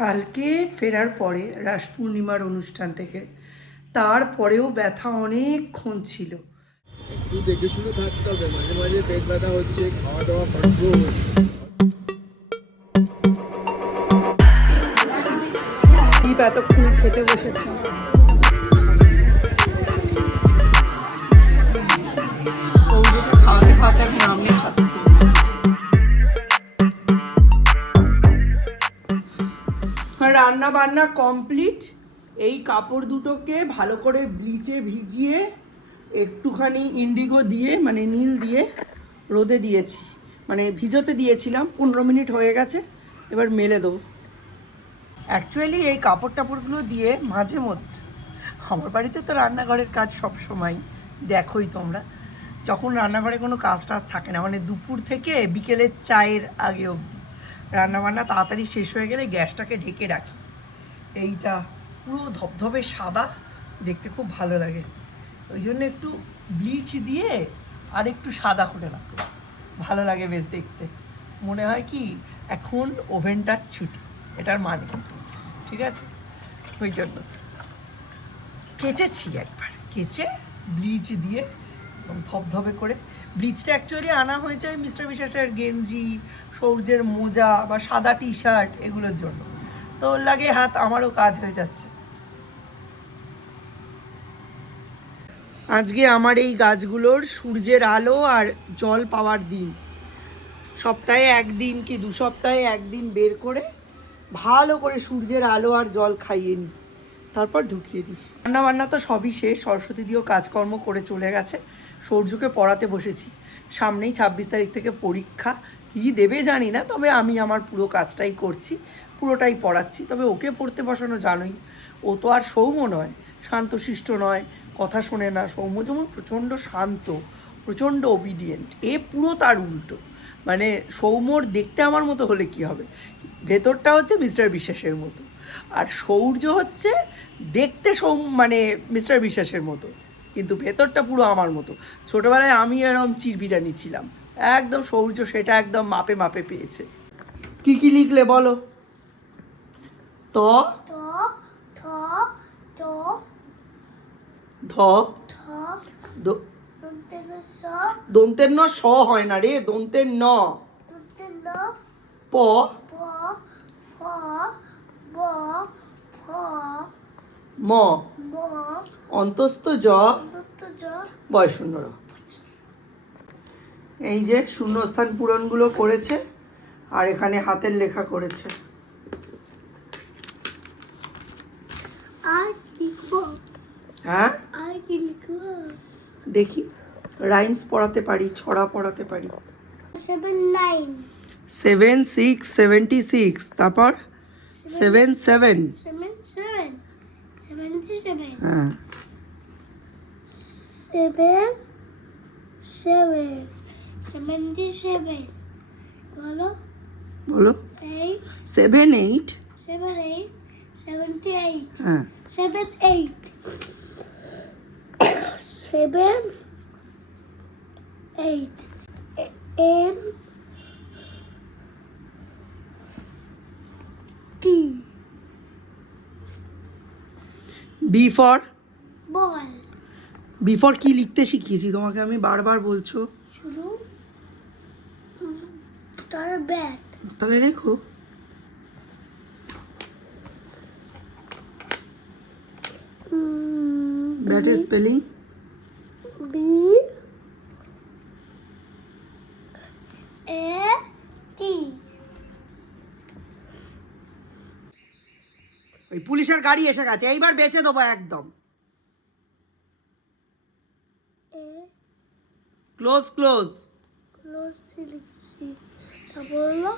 কালকে ফেরার পরে রাস পূর্ণিমার অনুষ্ঠান থেকে তারপরেও ব্যথা অনেকক্ষণ ছিল। একটু দেখে শুনে থাকতে হবে, মাঝে মাঝে পেট ব্যথা হচ্ছে, খাওয়া দাওয়া কন্ট্রোল। দীপ এতক্ষণে খেতে বসেছি। সৌরভকে খাওয়াতে খাওয়াতে এখন আমিও খাচ্ছি। রান্না বান্না কমপ্লিট। এই কাপড় দুটোকে ভালো করে ব্লিচে ভিজিয়ে একটুখানি ইন্ডিগো দিয়ে মানে নীল দিয়ে রোদে দিয়েছি, মানে ভিজোতে দিয়েছিলাম। 15 মিনিট হয়ে গেছে, এবার মেলে দেবো। অ্যাকচুয়ালি এই কাপড় টাপড়গুলো দিয়ে মাঝে মধ্যে, আমার বাড়িতে তো রান্নাঘরের কাজ সব সময় দেখোই তোমরা, যখন রান্নাঘরে কোনো কাজ টাজ থাকে না, মানে দুপুর থেকে বিকেলের চায়ের আগে অবধি রান্নাবান্না তাড়াতাড়ি শেষ হয়ে গেলে গ্যাসটাকে ঢেকে রাখি। এইটা পুরো ধবধবে সাদা, দেখতে খুব ভালো লাগে, ওই জন্য একটু ব্লিচ দিয়ে আর একটু সাদা করে রাখলাম, ভালো লাগে বেশ দেখতে। মনে হয় কি এখন ওভেনটার ছুটি, এটার মানে, ঠিক আছে? ওই জন্য কেচেছি, একবার কেচে ব্লিচ দিয়ে এবং ধবধবে করে। ব্লিচটা অ্যাকচুয়ালি আনা হয়েছে মিস্টার বিশ্বাসের গেঞ্জি, সৌর্যের মোজা বা সাদা টি শার্ট এগুলোর জন্য, তো লাগে হাত, আমারও কাজ হয়ে যাচ্ছে। আজকে আমার এই গাছগুলোর সূর্যের আলো আর জল পাওয়ার দিন। সপ্তাহে একদিন কি 2 সপ্তাহে একদিন বের করে ভালো করে সূর্যের আলো আর জল খাইয়ে নিই, তারপর ঢুকিয়ে দিই। রান্নাবান্না তো সবই শেষ, সরস্বতী দিয়েও কাজকর্ম করে চলে গেছে। সূর্যকে পড়াতে বসেছি, সামনেই 26 তারিখ থেকে পরীক্ষা, কী দেবে জানি না, তবে আমি আমার পুরো কাজটাই করছি, পুরোটাই পড়াচ্ছি। তবে ওকে পড়তে বসানো জানোই, ও তো আর সৌম্য নয়, শান্তশিষ্ট নয়, কথা শোনে না। সৌম্য যেমন প্রচণ্ড শান্ত, প্রচণ্ড ওবিডিয়েন্ট, এ পুরো তার উল্টো। মানে সৌম্যর দেখতে আমার মতো হলে কি হবে, ভেতরটা হচ্ছে মিস্টার বিশ্বাসের মতো, আর সৌর্য হচ্ছে দেখতে মানে মিস্টার বিশ্বাসের মতো, কিন্তু ভেতরটা পুরো আমার মতো। ছোটোবেলায় আমি এরকম চিরবিরানি ছিলাম, একদম সৌর্য সেটা একদম মাপে মাপে পেয়েছে। কি কি লিখলে বলো? ত ধ দন্তের ন স হয় না রে, দন্তের ন। প ম অন্তস্থ জ বয় শূন্য র। এই যে শূন্যস্থান পূরণগুলো করেছে আর এখানে হাতের লেখা করেছে। হ্যাঁ দেখি, রাইমস পড়াতে পারি, ছড়া পড়াতে পারি। 7 6 76, তারপর 7 7, হ্যাঁ 77 বলো বলো 7 8 78 হ্যাঁ 7 8 M T B for ball. Before কি লিখতে শিখিয়েছি তোমাকে আমি, বারবার বলছো শুধু তার ব্যাট। তাহলে লেখো। ব্যাটের স্পেলিং বি এ টি। ওই পুলিশের গাড়ি এসে গেছে, এইবার বেঁচে দেবো একদম। ক্লোজ ক্লোজ ক্লোজ লিখছি, তারপর হলো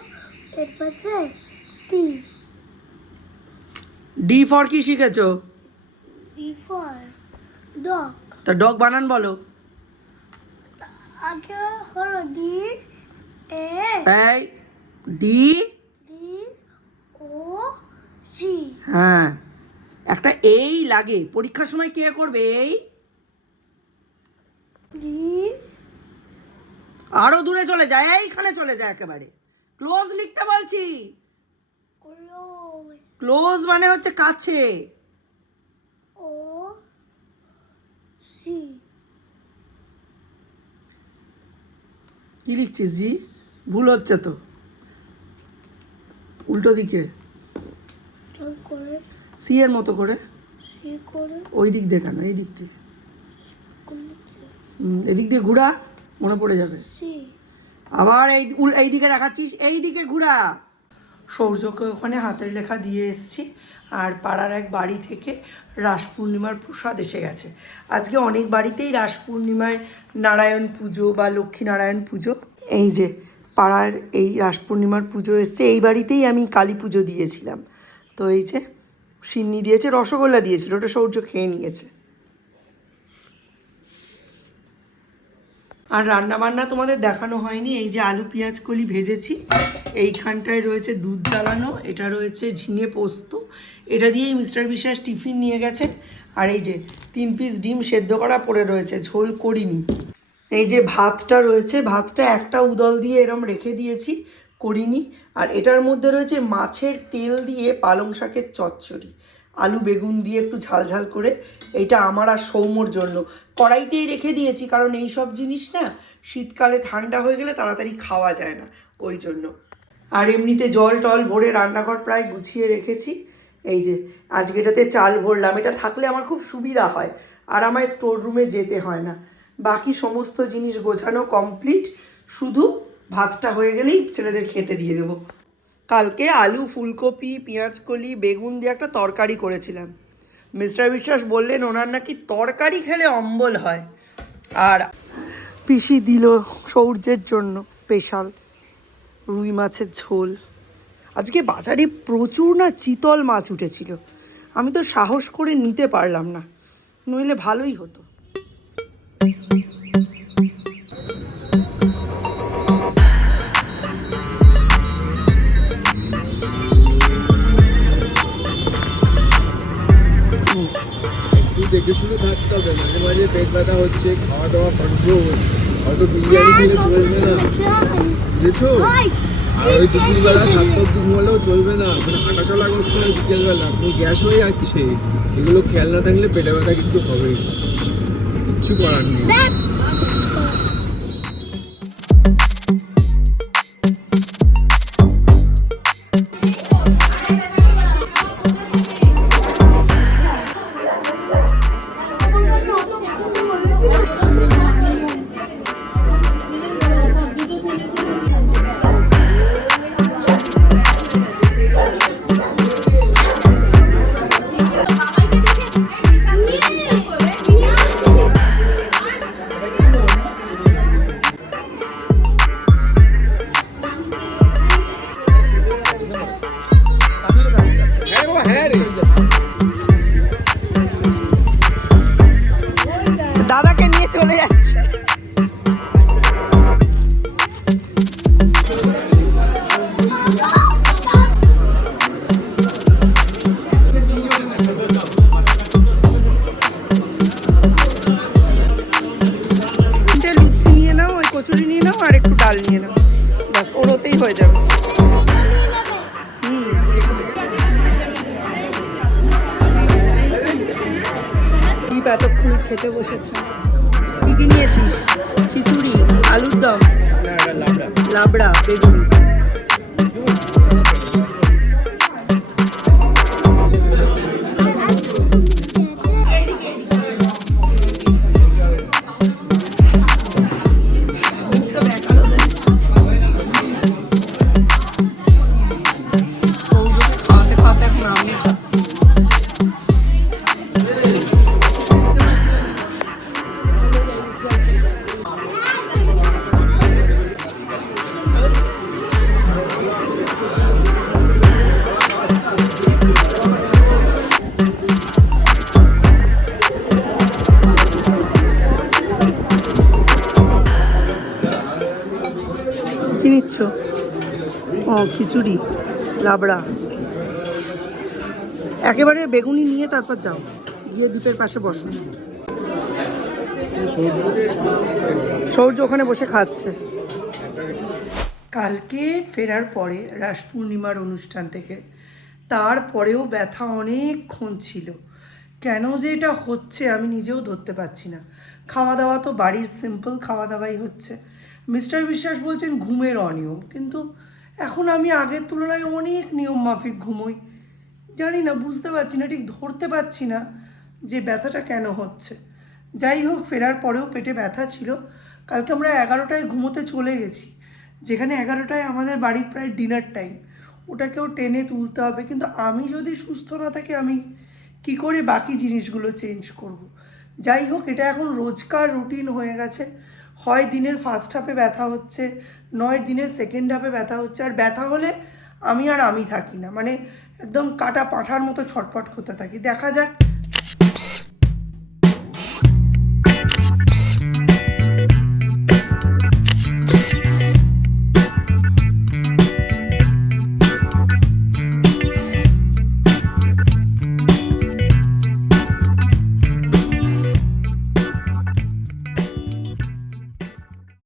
এর পাশে টি। ডি ফর কি শিখেছো? D for dog. তা ডগ বানান বলো। আগে হলো ডি এ এই ডি ডি ও সি। হ্যাঁ, একটা এই লাগে, পরীক্ষার সময় কে করবে এই? ডি আরো দূরে চলে যায়, এইখানে চলে যায় একেবারে। ক্লোজ লিখতে বলছি। ক্লোজ ক্লোজ মানে হচ্ছে কাছে। ও সি কি লিখছিস জি? ভুল হচ্ছে তো, উল্টো দিকে করে সি এর মতো করে। সি করে ওই দিক দিয়ে কেন, এই দিক দিয়ে। কোন এদিক দিয়ে ঘুরা, মনে পড়ে যাবে। সি আবার এই দিকে দেখাচ্ছিস, এই দিকে ঘুরা। সৌর্যকে ওখানে হাতের লেখা দিয়ে এসেছি। আর পাড়ার এক বাড়ি থেকে রাস পূর্ণিমার প্রসাদ এসে গেছে। আজকে অনেক বাড়িতেই রাস পূর্ণিমায় নারায়ণ পুজো বা লক্ষ্মী নারায়ণ পুজো। এই যে পাড়ার এই রাস পূর্ণিমার পুজো এসছে, এই বাড়িতেই আমি কালী পুজো দিয়েছিলাম। তো এই যে সিন্নি দিয়েছে, রসগোল্লা দিয়েছিল, ওটা সৌর্য খেয়ে নিয়েছে। আর রান্না বান্না তোমাদের দেখানো হয়নি। এই যে আলু পেঁয়াজ কলি ভেজেছি, এইখানটায় রয়েছে দুধ জ্বালানো, এটা রয়েছে ঝিঙে পোস্ত, এটা দিয়েই মিস্টার বিশ্বাস টিফিন নিয়ে গেছেন। আর এই যে 3 পিস ডিম সেদ্ধ করা পড়ে রয়েছে, ঝোল করিনি। এই যে ভাতটা রয়েছে, ভাতটা একটা উদল দিয়ে এরম রেখে দিয়েছি, করিনি। আর এটার মধ্যে রয়েছে মাছের তেল দিয়ে পালং শাকের চচ্চড়ি, আলু বেগুন দিয়ে একটু ঝালঝাল করে। এইটা আমার আর সৌম্যর জন্য কড়াইতেই রেখে দিয়েছি, কারণ এই সব জিনিস না শীতকালে ঠান্ডা হয়ে গেলে তাড়াতাড়ি খাওয়া যায় না, ওই জন্য। আর এমনিতে জল টল ভরে রান্নাঘর প্রায় গুছিয়ে রেখেছি। এই যে আজকে এটাতে চাল ভরলাম, এটা থাকলে আমার খুব সুবিধা হয়, আর আমায় স্টোর রুমে যেতে হয় না। বাকি সমস্ত জিনিস গোছানো কমপ্লিট, শুধু ভাতটা হয়ে গেলেই ছেলেদের খেতে দিয়ে দেবো। কালকে আলু ফুলকপি পেঁয়াজকলি বেগুন দিয়ে একটা তরকারি করেছিলাম। মিস্টার বিশ্বাস বললেন ওনার নাকি তরকারি খেলে অম্বল হয়। আর পিসি দিল সৌর্যের জন্য স্পেশাল রুই মাছের ঝোল। আজকে বাজারে প্রচুর না চিতল মাছ উঠেছিল, আমি তো সাহস করে নিতে পারলাম না, নইলে ভালোই হতো। দেখে শুনে থাকতে হবে, মাঝে মাঝে পেট ব্যথা হচ্ছে, খাওয়া দাওয়া কন্ট্রোল। হয়তো বিরিয়ানি খেলে চলবে না, বুঝেছো? আর ওই দুপুরবেলা 7টা অব্দি ঘুমালেও চলবে না, মানে হাঁটাচলা করতে হয় বিকেলবেলা, তুমি গ্যাস হয়ে যাচ্ছে। এগুলো খেয়াল না থাকলে পেটে ব্যথা কিন্তু হবে, কিচ্ছু করার নেই। দাদাকে নিয়ে চলে যাচ্ছে। লুচি নিয়ে নাও, ওই কচুরি নিয়ে নাও, আর একটু ডাল নিয়ে নাও, ব্যাস ওর ওতেই হয়ে যাবে। এতক্ষণ খেতে বসেছে। কি কি নিয়েছিস? খিচুড়ি, আলুর দম, লাবড়া, বেগুনি। খাওয়াতে খাওয়াতে এখন আমি খাচ্ছি। কি নিচ্ছ? ও খিচুড়ি, লাবড়া। একেবারে বেগুনি নিয়ে তারপর যাও, গিয়ে দ্বীপের পাশে বসো। সৌর্য ওখানে বসে খাচ্ছে। কালকে ফেরার পরে রাস পূর্ণিমার অনুষ্ঠান থেকে তারপরেও ব্যথা অনেকক্ষণ ছিল। কেন যে এটা হচ্ছে আমি নিজেও ধরতে পারছি না। খাওয়া দাওয়া তো বাড়ির সিম্পল খাওয়া দাওয়াই হচ্ছে। মিস্টার বিশ্বাস বলছেন ঘুমের অনিয়ম, কিন্তু এখন আমি আগের তুলনায় অনেক নিয়ম মাফিক ঘুমোই। জানি না, বুঝতে পারছি না, ঠিক ধরতে পারছি না যে ব্যথাটা কেন হচ্ছে। যাই হোক, ফেরার পরেও পেটে ব্যথা ছিল। কালকে আমরা 11টায় ঘুমোতে চলে গেছি, যেখানে 11টায় আমাদের বাড়ির প্রায় ডিনার টাইম। ওটাকেও টেনে তুলতে হবে, কিন্তু আমি যদি সুস্থ না থাকি আমি কি করে বাকি জিনিসগুলো চেঞ্জ করব। যাই হোক, এটা এখন রোজকার রুটিন হয়ে গেছে। হয় দিনের ফার্স্ট হাফে ব্যথা হচ্ছে, নয় দিনের সেকেন্ড হাফে ব্যথা হচ্ছে। আর ব্যথা হলে আমি থাকি না, মানে একদম কাটা পাঁঠার মতো ছটপট করতে থাকি। দেখা যাক